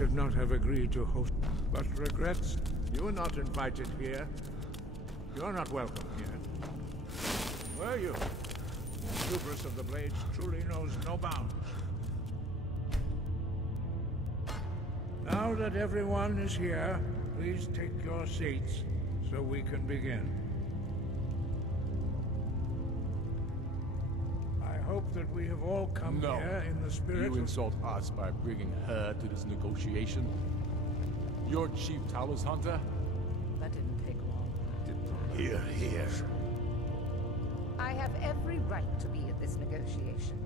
should not have agreed to host, but regrets. You were not invited here. You're not welcome here. Were you? The hubris of the Blades truly knows no bounds. Now that everyone is here, please take your seats so we can begin. I hope that we have all come here in the spirit You insult us by bringing her to this negotiation? You're Chief Talos Hunter? That didn't take long. Here, here. I have every right to be at this negotiation.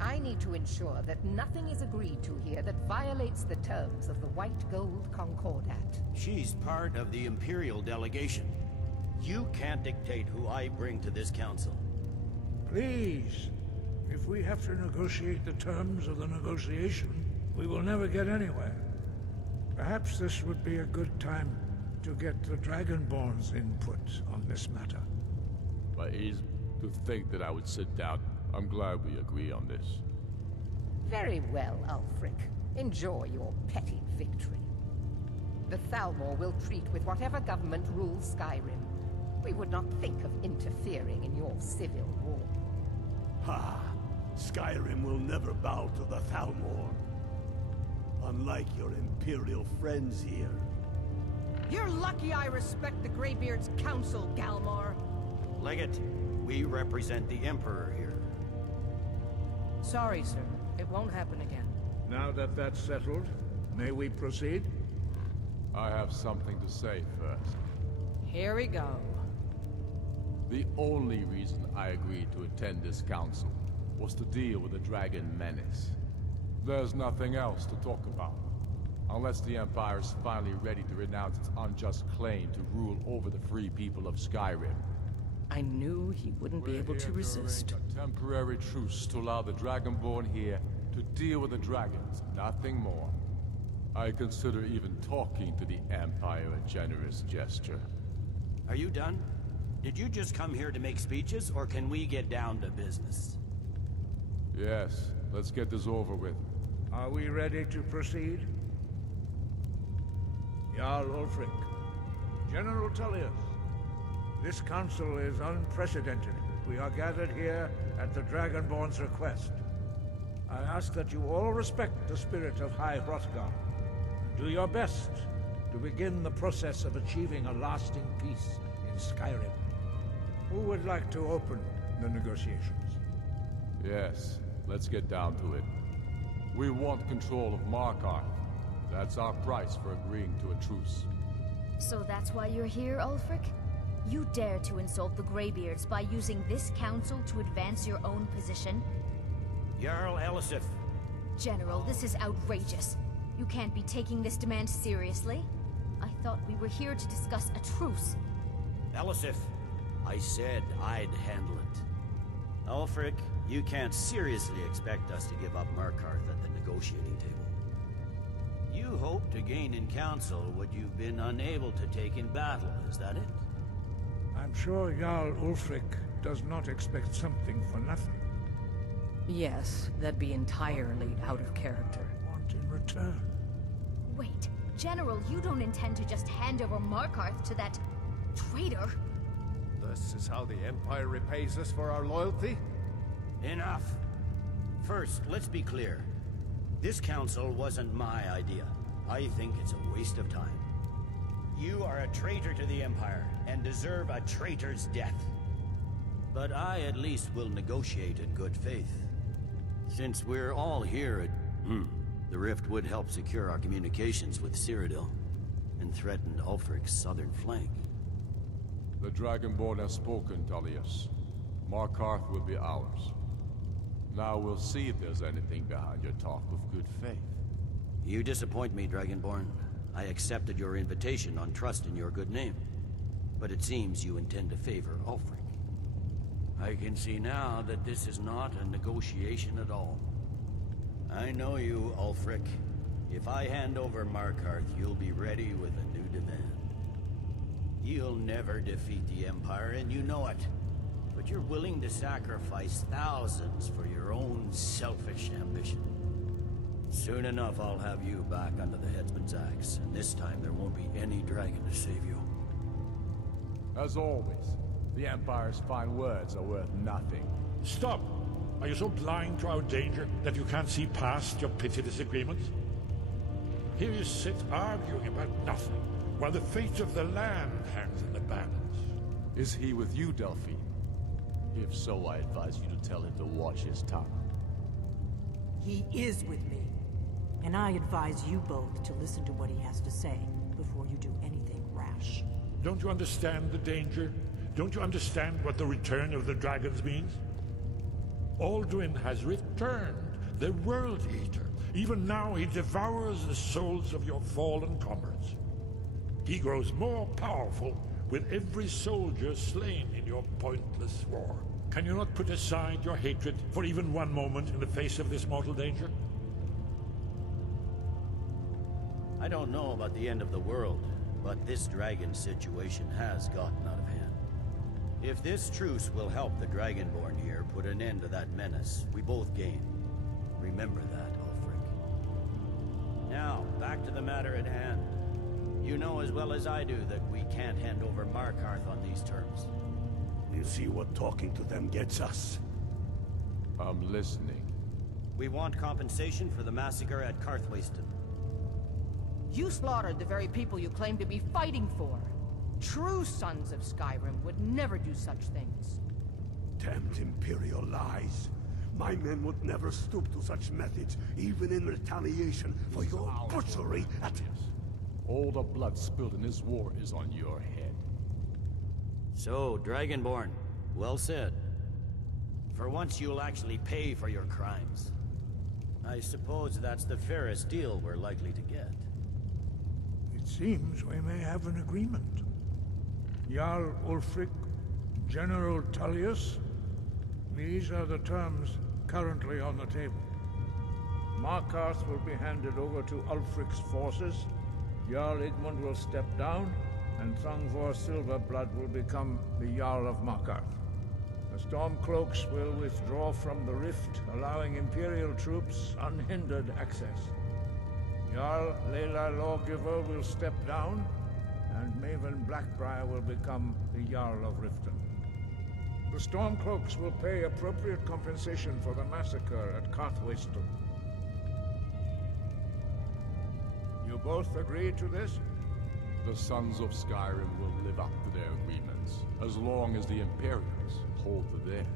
I need to ensure that nothing is agreed to here that violates the terms of the White Gold Concordat. She's part of the Imperial delegation. You can't dictate who I bring to this council. Please, if we have to negotiate the terms of the negotiation, we will never get anywhere. Perhaps this would be a good time to get the Dragonborn's input on this matter. But is to think that I would sit down. I'm glad we agree on this. Very well, Ulfric. Enjoy your petty victory. The Thalmor will treat with whatever government rules Skyrim. We would not think of interfering in your civil war. Ha! Skyrim will never bow to the Thalmor. Unlike your Imperial friends here. You're lucky I respect the Greybeard's counsel, Galmar. Legate, we represent the Emperor here. Sorry, sir. It won't happen again. Now that that's settled, may we proceed? I have something to say first. Here we go. The only reason I agreed to attend this council was to deal with the Dragon Menace. There's nothing else to talk about. Unless the Empire is finally ready to renounce its unjust claim to rule over the free people of Skyrim. I knew he wouldn't be able to resist. A temporary truce to allow the Dragonborn here to deal with the dragons, nothing more. I consider even talking to the Empire a generous gesture. Are you done? Did you just come here to make speeches, or can we get down to business? Yes, let's get this over with. Are we ready to proceed? Jarl Ulfric, General Tullius, this council is unprecedented. We are gathered here at the Dragonborn's request. I ask that you all respect the spirit of High Hrothgar, and do your best to begin the process of achieving a lasting peace in Skyrim. Who would like to open the negotiations? Yes, let's get down to it. We want control of Markarth. That's our price for agreeing to a truce. So that's why you're here, Ulfric? You dare to insult the Greybeards by using this council to advance your own position? Jarl Elisif. General, this is outrageous. You can't be taking this demand seriously. I thought we were here to discuss a truce. Elisif, I said I'd handle it. Ulfric, you can't seriously expect us to give up Markarth at the negotiating table. You hope to gain in council what you've been unable to take in battle, is that it? I'm sure Jarl Ulfric does not expect something for nothing. Yes, that'd be entirely out of character. I want in return. Wait, General, you don't intend to just hand over Markarth to that traitor? This is how the Empire repays us for our loyalty? Enough. First, let's be clear. This council wasn't my idea. I think it's a waste of time. You are a traitor to the Empire, and deserve a traitor's death. But I at least will negotiate in good faith. Since we're all here at... the rift would help secure our communications with Cyrodiil, and threatened Ulfric's southern flank. The Dragonborn has spoken, Tullius. Markarth will be ours. Now we'll see if there's anything behind your talk of good faith. You disappoint me, Dragonborn. I accepted your invitation on trust in your good name. But it seems you intend to favor Ulfric. I can see now that this is not a negotiation at all. I know you, Ulfric. If I hand over Markarth, you'll be ready with a new demand. You'll never defeat the Empire, and you know it. But you're willing to sacrifice thousands for your own selfish ambition. Soon enough, I'll have you back under the headsman's axe, and this time there won't be any dragon to save you. As always, the Empire's fine words are worth nothing. Stop! Are you so blind to our danger that you can't see past your petty disagreements? Here you sit arguing about nothing, while the fate of the land hangs in the balance. Is he with you, Delphine? If so, I advise you to tell him to watch his tongue. He is with me. And I advise you both to listen to what he has to say before you do anything rash. Don't you understand the danger? Don't you understand what the return of the dragons means? Alduin has returned, the World Eater. Even now he devours the souls of your fallen comrades. He grows more powerful with every soldier slain in your pointless war. Can you not put aside your hatred for even one moment in the face of this mortal danger? I don't know about the end of the world, but this dragon situation has gotten out of hand. If this truce will help the Dragonborn here put an end to that menace, we both gain. Remember that, Ulfric. Now, back to the matter at hand. You know as well as I do that we can't hand over Markarth on these terms. You see what talking to them gets us? I'm listening. We want compensation for the massacre at Karthwasten. You slaughtered the very people you claim to be fighting for. True sons of Skyrim would never do such things. Damned Imperial lies. My men would never stoop to such methods, even in retaliation for your butchery at... All the blood spilled in this war is on your head. So, Dragonborn, well said. For once you'll actually pay for your crimes. I suppose that's the fairest deal we're likely to get. It seems we may have an agreement. Jarl Ulfric, General Tullius, these are the terms currently on the table. Markarth will be handed over to Ulfric's forces, Jarl Igmund will step down, and Thungvor Silverblood will become the Jarl of Markarth. The Stormcloaks will withdraw from the rift, allowing Imperial troops unhindered access. Jarl Leila Lawgiver will step down, and Maven Blackbriar will become the Jarl of Riften. The Stormcloaks will pay appropriate compensation for the massacre at Karthwasten. You both agree to this? The Sons of Skyrim will live up to their agreements, as long as the Imperials hold to theirs.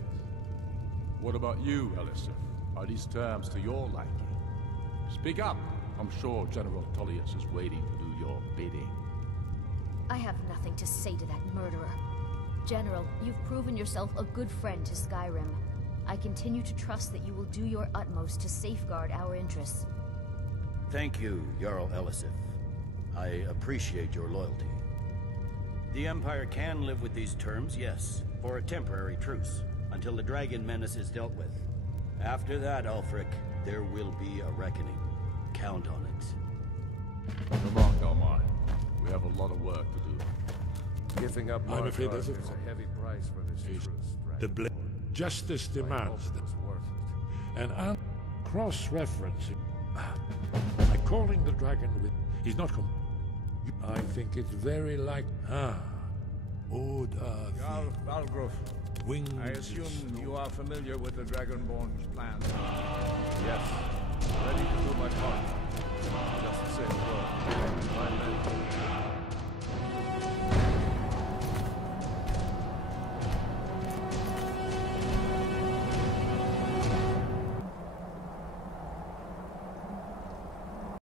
What about you, Elisif? Are these terms to your liking? Speak up! I'm sure General Tullius is waiting to do your bidding. I have nothing to say to that murderer. General, you've proven yourself a good friend to Skyrim. I continue to trust that you will do your utmost to safeguard our interests. Thank you, Jarl Elisif. I appreciate your loyalty. The Empire can live with these terms, yes, for a temporary truce, until the dragon menace is dealt with. After that, Ulfric, there will be a reckoning. Count on it. Come on, Dalmar. We have a lot of work to do. Giving up I'm afraid Markarth that's is a heavy price for this truce, The Dragonborn. justice I hope demands that. it's worth it. And I'm cross-referencing by calling the dragon with... He's not I think it's very like... Oda Jarl Balgruuf, winged... I assume you are familiar with the Dragonborn's plans. Yes. Ready to do my part. Just say a word. My men